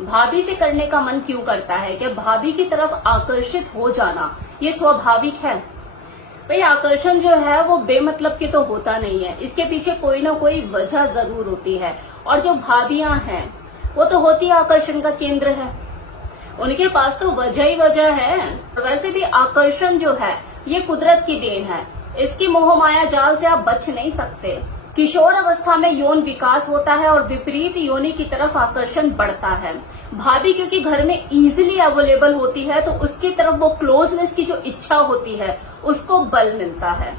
भाभी से करने का मन क्यों करता है? कि भाभी की तरफ आकर्षित हो जाना ये स्वाभाविक है। भाई आकर्षण जो है वो बेमतलब के तो होता नहीं है, इसके पीछे कोई ना कोई वजह जरूर होती है। और जो भाभियां हैं वो तो होती आकर्षण का केंद्र है, उनके पास तो वजह ही वजह है। वैसे भी आकर्षण जो है ये कुदरत की देन है, इसकी मोह माया जाल से आप बच नहीं सकते। किशोर अवस्था में यौन विकास होता है और विपरीत योनि की तरफ आकर्षण बढ़ता है। भाभी क्योंकि घर में इजीली अवेलेबल होती है तो उसकी तरफ वो क्लोजनेस की जो इच्छा होती है उसको बल मिलता है।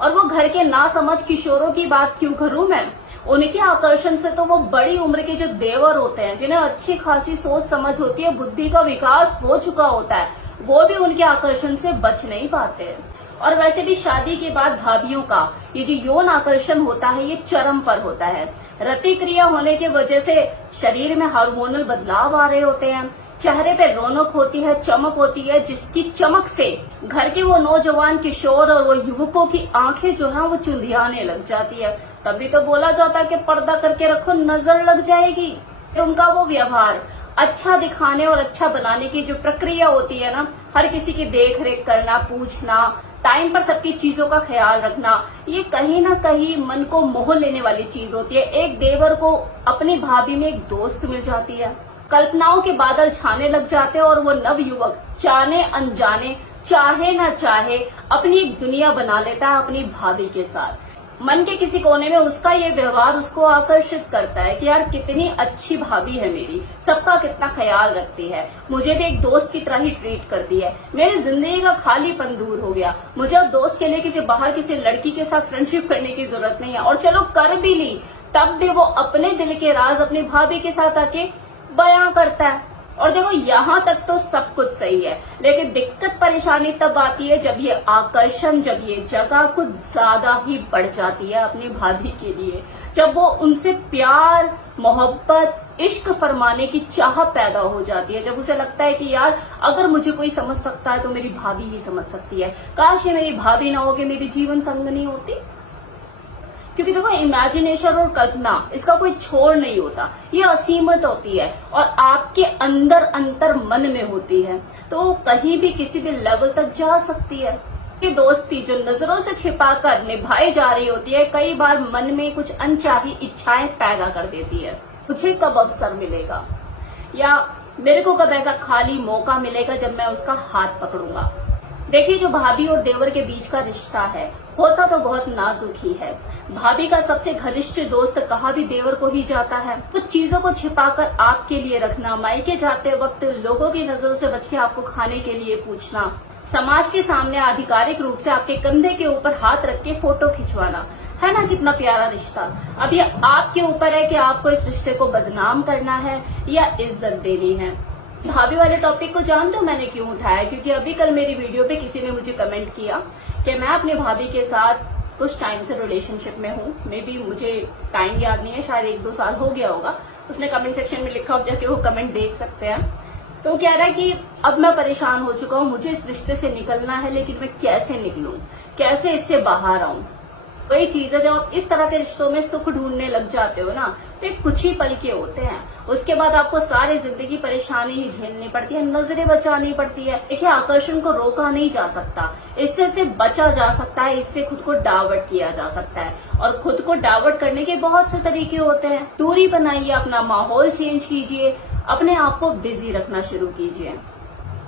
और वो घर के नासमझ किशोरों की बात क्यों करूं मैं, उनके आकर्षण से तो वो बड़ी उम्र के जो देवर होते हैं जिन्हें अच्छी खासी सोच समझ होती है, बुद्धि का विकास हो चुका होता है, वो भी उनके आकर्षण से बच नहीं पाते। और वैसे भी शादी के बाद भाभियों का ये जो यौन आकर्षण होता है ये चरम पर होता है। रति क्रिया होने की वजह से शरीर में हार्मोनल बदलाव आ रहे होते हैं, चेहरे पे रौनक होती है, चमक होती है, जिसकी चमक से घर के वो नौजवान किशोर और वो युवकों की आंखें जो है वो चुंधियाने लग जाती है। तभी तो बोला जाता है कि पर्दा करके रखो नजर लग जाएगी। फिर उनका वो व्यवहार अच्छा दिखाने और अच्छा बनाने की जो प्रक्रिया होती है ना, हर किसी की देख रेख करना, पूछना, टाइम पर सबकी चीजों का ख्याल रखना, ये कहीं ना कहीं मन को मोह लेने वाली चीज होती है। एक देवर को अपनी भाभी में एक दोस्त मिल जाती है, कल्पनाओं के बादल छाने लग जाते हैं और वो नव युवक जाने अनजाने, चाहे न चाहे, अपनी एक दुनिया बना लेता है अपनी भाभी के साथ। मन के किसी कोने में उसका ये व्यवहार उसको आकर्षित करता है कि यार कितनी अच्छी भाभी है मेरी, सबका कितना ख्याल रखती है, मुझे भी एक दोस्त की तरह ही ट्रीट करती है, मेरी जिंदगी का खालीपन दूर हो गया, मुझे अब दोस्त के लिए किसी बाहर किसी लड़की के साथ फ्रेंडशिप करने की जरूरत नहीं है। और चलो कर भी ली तब भी वो अपने दिल के राज अपनी भाभी के साथ आके बयां करता है। और देखो यहाँ तक तो सब कुछ सही है, लेकिन दिक्कत परेशानी तब आती है जब ये आकर्षण, जब ये जगह कुछ ज्यादा ही बढ़ जाती है अपनी भाभी के लिए, जब वो उनसे प्यार, मोहब्बत, इश्क फरमाने की चाह पैदा हो जाती है, जब उसे लगता है कि यार अगर मुझे कोई समझ सकता है तो मेरी भाभी ही समझ सकती है, काश ये मेरी भाभी ना हो कि मेरी जीवन संगनी होती। क्योंकि देखो इमेजिनेशन और कल्पना इसका कोई छोर नहीं होता, ये असीमित होती है और आपके अंदर अंतर मन में होती है, तो वो कहीं भी किसी भी लेवल तक जा सकती है। ये दोस्ती जो नजरों से छिपाकर निभाई जा रही होती है कई बार मन में कुछ अनचाही इच्छाएं पैदा कर देती है। मुझे कब अवसर मिलेगा या मेरे को कब ऐसा खाली मौका मिलेगा जब मैं उसका हाथ पकड़ूंगा। देखिए जो भाभी और देवर के बीच का रिश्ता है होता तो बहुत नाजुक ही है। भाभी का सबसे घनिष्ठ दोस्त कहा भी देवर को ही जाता है। कुछ चीजों को छिपाकर आपके लिए रखना, मायके जाते वक्त लोगों की नजरों से बच के आपको खाने के लिए पूछना, समाज के सामने आधिकारिक रूप से आपके कंधे के ऊपर हाथ रख के फोटो खिंचवाना, है ना कितना प्यारा रिश्ता। अब ये आपके ऊपर है कि आपको इस रिश्ते को बदनाम करना है या इज्जत देनी है। भाभी वाले टॉपिक को जानते हो मैंने क्यों उठाया, क्योंकि अभी कल मेरी वीडियो पे किसी ने मुझे कमेंट किया कि मैं अपने भाभी के साथ कुछ टाइम से रिलेशनशिप में हूँ, मे बी मुझे टाइम याद नहीं है, शायद 1-2 साल हो गया होगा। उसने कमेंट सेक्शन में लिखा, अब जाके वो कमेंट देख सकते हैं। तो वो कह रहा है कि अब मैं परेशान हो चुका हूँ, मुझे इस रिश्ते से निकलना है, लेकिन मैं कैसे निकलूं, कैसे इससे बाहर आऊं। वही चीज है, जब आप इस तरह के रिश्तों में सुख ढूंढने लग जाते हो ना, तो एक कुछ ही पल के होते हैं, उसके बाद आपको सारी जिंदगी परेशानी ही झेलनी पड़ती है, नजरें बचानी पड़ती है। देखिए आकर्षण को रोका नहीं जा सकता, इससे से बचा जा सकता है, इससे खुद को डाइवर्ट किया जा सकता है। और खुद को डाइवर्ट करने के बहुत से तरीके होते हैं। दूरी बनाइए, अपना माहौल चेंज कीजिए, अपने आप को बिजी रखना शुरू कीजिए।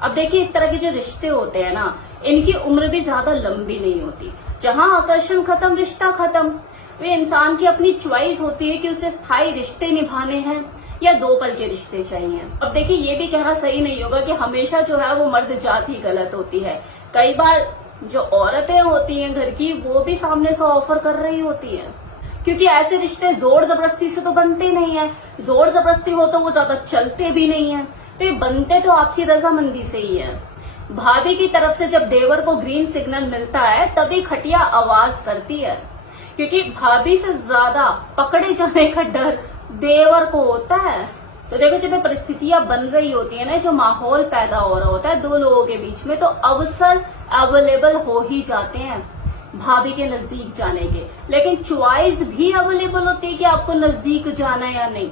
अब देखिए इस तरह के जो रिश्ते होते हैं ना, इनकी उम्र भी ज्यादा लंबी नहीं होती। जहां आकर्षण खत्म रिश्ता खत्म। वे इंसान की अपनी चॉइस होती है कि उसे स्थायी रिश्ते निभाने हैं या 2 पल के रिश्ते चाहिए। अब देखिए ये भी कहना सही नहीं होगा कि हमेशा जो है वो मर्द जात ही गलत होती है। कई बार जो औरतें होती हैं घर की, वो भी सामने से ऑफर कर रही होती है, क्योंकि ऐसे रिश्ते जोर जबरदस्ती से तो बनते नहीं है। जोर जबरदस्ती हो तो वो ज्यादा चलते भी नहीं है, तो ये बनते तो आपसी रजामंदी से ही है। भाभी की तरफ से जब देवर को ग्रीन सिग्नल मिलता है तभी खटिया आवाज करती है, क्योंकि भाभी से ज्यादा पकड़े जाने का डर देवर को होता है। तो देखो जब परिस्थितियां बन रही होती है ना, जो माहौल पैदा हो रहा होता है 2 लोगों के बीच में, तो अवसर अवेलेबल हो ही जाते हैं भाभी के नजदीक जाने के, लेकिन चॉइस भी अवेलेबल होती है कि आपको नजदीक जाना है या नहीं।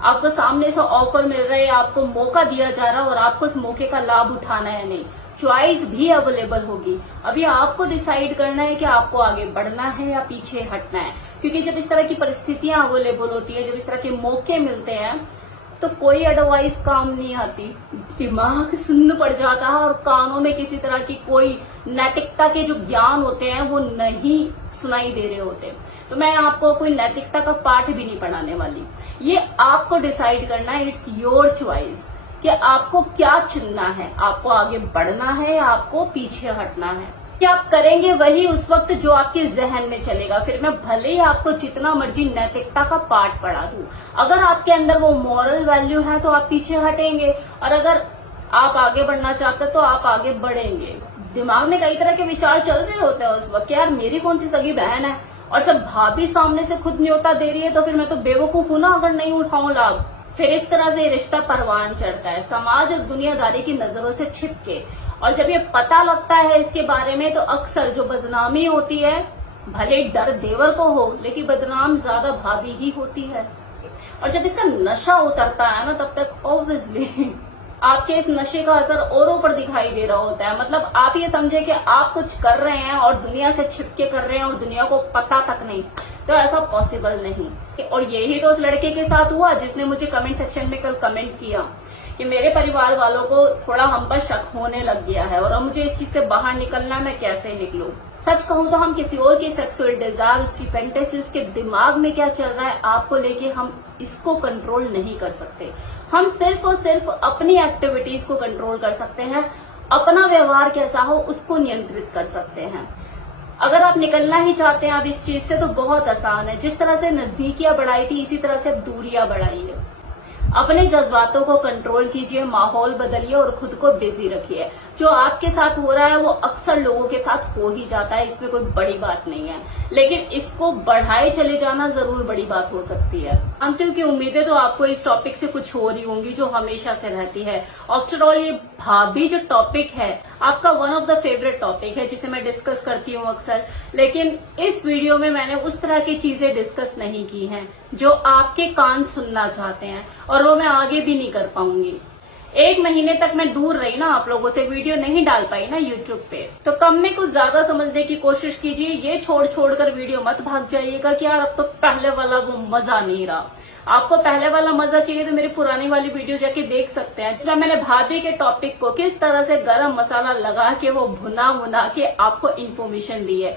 आपको सामने से ऑफर मिल रहा है, आपको मौका दिया जा रहा है और आपको उस मौके का लाभ उठाना है नहीं, चॉइस भी अवेलेबल होगी। अभी आपको डिसाइड करना है कि आपको आगे बढ़ना है या पीछे हटना है, क्योंकि जब इस तरह की परिस्थितियां अवेलेबल होती है, जब इस तरह के मौके मिलते हैं, तो कोई एडवाइस काम नहीं आती, दिमाग सुन्न पड़ जाता है और कानों में किसी तरह की कोई नैतिकता के जो ज्ञान होते हैं वो नहीं सुनाई दे रहे होते। तो मैं आपको कोई नैतिकता का पाठ भी नहीं पढ़ाने वाली, ये आपको डिसाइड करना है, इट्स योर चॉइस कि आपको क्या चुनना है, आपको आगे बढ़ना है या आपको पीछे हटना है। कि आप करेंगे वही उस वक्त जो आपके जहन में चलेगा, फिर मैं भले ही आपको जितना मर्जी नैतिकता का पाठ पढ़ा दूं, अगर आपके अंदर वो मॉरल वैल्यू है तो आप पीछे हटेंगे, और अगर आप आगे बढ़ना चाहते तो आप आगे बढ़ेंगे। दिमाग में कई तरह के विचार चल रहे होते हैं उस वक्त, यार मेरी कौन सी सगी बहन है और सब भाभी सामने से खुद न्योता दे रही है, तो फिर मैं तो बेवकूफ हूं ना अगर नहीं उठाऊं लाभ। फिर इस तरह से रिश्ता परवान चढ़ता है समाज और दुनियादारी की नजरों से छिप के, और जब ये पता लगता है इसके बारे में तो अक्सर जो बदनामी होती है, भले डर देवर को हो लेकिन बदनाम ज्यादा भाभी ही होती है। और जब इसका नशा उतरता है ना, तब तक ऑब्वियसली आपके इस नशे का असर औरों पर दिखाई दे रहा होता है। मतलब आप ये समझे कि आप कुछ कर रहे हैं और दुनिया से छिपके कर रहे हैं और दुनिया को पता तक नहीं, तो ऐसा पॉसिबल नहीं। और यही तो उस लड़के के साथ हुआ जिसने मुझे कमेंट सेक्शन में कल कमेंट किया कि मेरे परिवार वालों को थोड़ा हम पर शक होने लग गया है और अब मुझे इस चीज से बाहर निकलना, मैं कैसे निकलूं। सच कहूं तो हम किसी और की सेक्सुअल डिजायर, उसकी फैंटेसी, उसके दिमाग में क्या चल रहा है आपको लेके, हम इसको कंट्रोल नहीं कर सकते। हम सिर्फ और सिर्फ अपनी एक्टिविटीज को कंट्रोल कर सकते हैं, अपना व्यवहार कैसा हो उसको नियंत्रित कर सकते हैं। अगर आप निकलना ही चाहते हैं अब इस चीज से तो बहुत आसान है, जिस तरह से नजदीकियां बढ़ाई थी इसी तरह से अब दूरियां बढ़ाइए। अपने जज्बातों को कंट्रोल कीजिए, माहौल बदलिए और खुद को बिजी रखिए। जो आपके साथ हो रहा है वो अक्सर लोगों के साथ हो ही जाता है, इसमें कोई बड़ी बात नहीं है, लेकिन इसको बढ़ाए चले जाना जरूर बड़ी बात हो सकती है। अंतिम की उम्मीदें तो आपको इस टॉपिक से कुछ हो रही होंगी जो हमेशा से रहती है। आफ्टर ऑल ये भाभी जो टॉपिक है आपका one of the favourite topic है जिसे मैं डिस्कस करती हूँ अक्सर, लेकिन इस वीडियो में मैंने उस तरह की चीजें डिस्कस नहीं की हैं जो आपके कान सुनना चाहते हैं, और वो मैं आगे भी नहीं कर पाऊंगी। 1 महीने तक मैं दूर रही ना आप लोगों से, वीडियो नहीं डाल पाई ना यूट्यूब पे, तो कम में कुछ ज्यादा समझने की कोशिश कीजिए। ये छोड़ कर वीडियो मत भाग जाइएगा कि यार अब तो पहले वाला वो मजा नहीं रहा। आपको पहले वाला मजा चाहिए तो मेरी पुरानी वाली वीडियो जाके देख सकते हैं, जिसमें मैंने भाभी के टॉपिक को किस तरह से गरम मसाला लगा के वो भुना के आपको इन्फॉर्मेशन दी है।